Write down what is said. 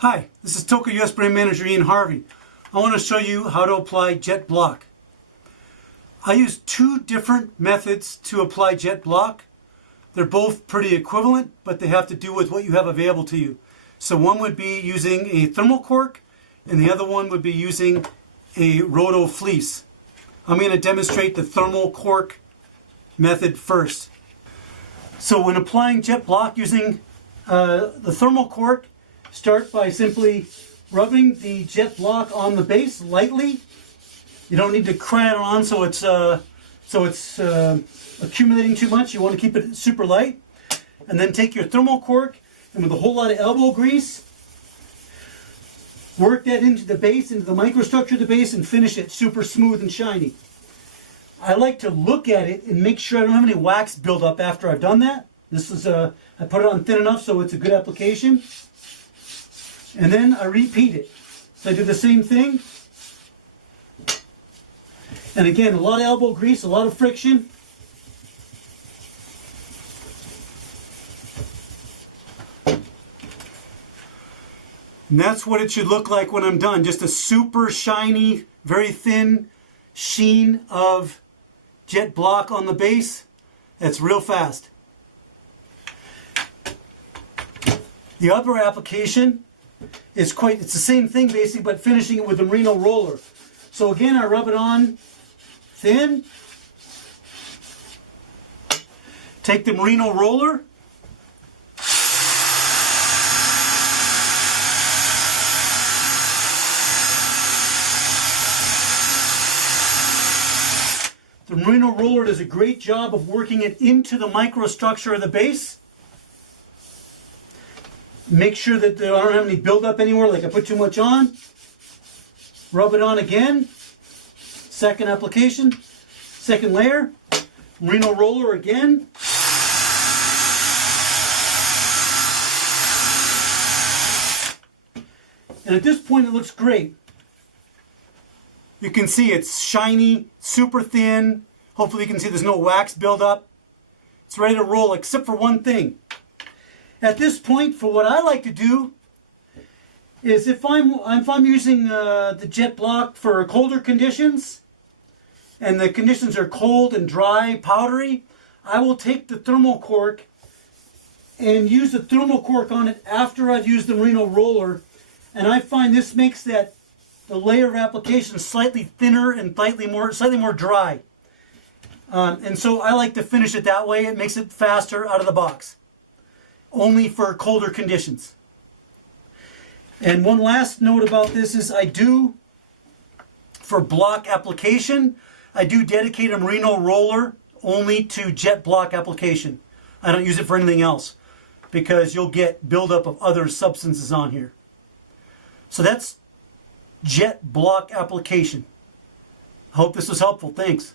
Hi, this is Toka US Brand Manager Ian Harvey. I want to show you how to apply Jet Bloc. I use two different methods to apply Jet Bloc. They're both pretty equivalent, but they have to do with what you have available to you. So one would be using a thermal cork, and the other one would be using a roto fleece. I'm going to demonstrate the thermal cork method first. So when applying Jet Bloc using the thermal cork, start by simply rubbing the Jet Bloc on the base lightly. You don't need to cram it on so it's accumulating too much. You want to keep it super light. And then take your thermal cork and with a whole lot of elbow grease, work that into the base, into the microstructure of the base, and finish it super smooth and shiny. I like to look at it and make sure I don't have any wax buildup after I've done that. This is I put it on thin enough so it's a good application. And then I repeat it. So I do the same thing. And again, a lot of elbow grease, a lot of friction. And that's what it should look like when I'm done. Just a super shiny, very thin sheen of Jet Bloc on the base. That's real fast. The other application it's the same thing basically, but finishing it with a merino roller. So again, I rub it on thin. Take the merino roller. The merino roller does a great job of working it into the microstructure of the base. Make sure that I don't have any buildup anywhere, like I put too much on. Rub it on again. Second application, second layer. Merino roller again. And at this point it looks great. You can see it's shiny, super thin. Hopefully you can see there's no wax buildup. It's ready to roll except for one thing. At this point, for what I like to do is if I'm using the Jet Bloc for colder conditions, and the conditions are cold and dry, powdery, I will take the thermal cork and use the thermal cork on it after I've used the merino roller, and I find this makes the layer of application slightly thinner and slightly more dry. And so I like to finish it that way. It makes it faster out of the box. Only for colder conditions. And one last note about this is for block application, I do dedicate a merino roller only to Jet Bloc application. I don't use it for anything else because you'll get buildup of other substances on here. So that's Jet Bloc application. I hope this was helpful. Thanks.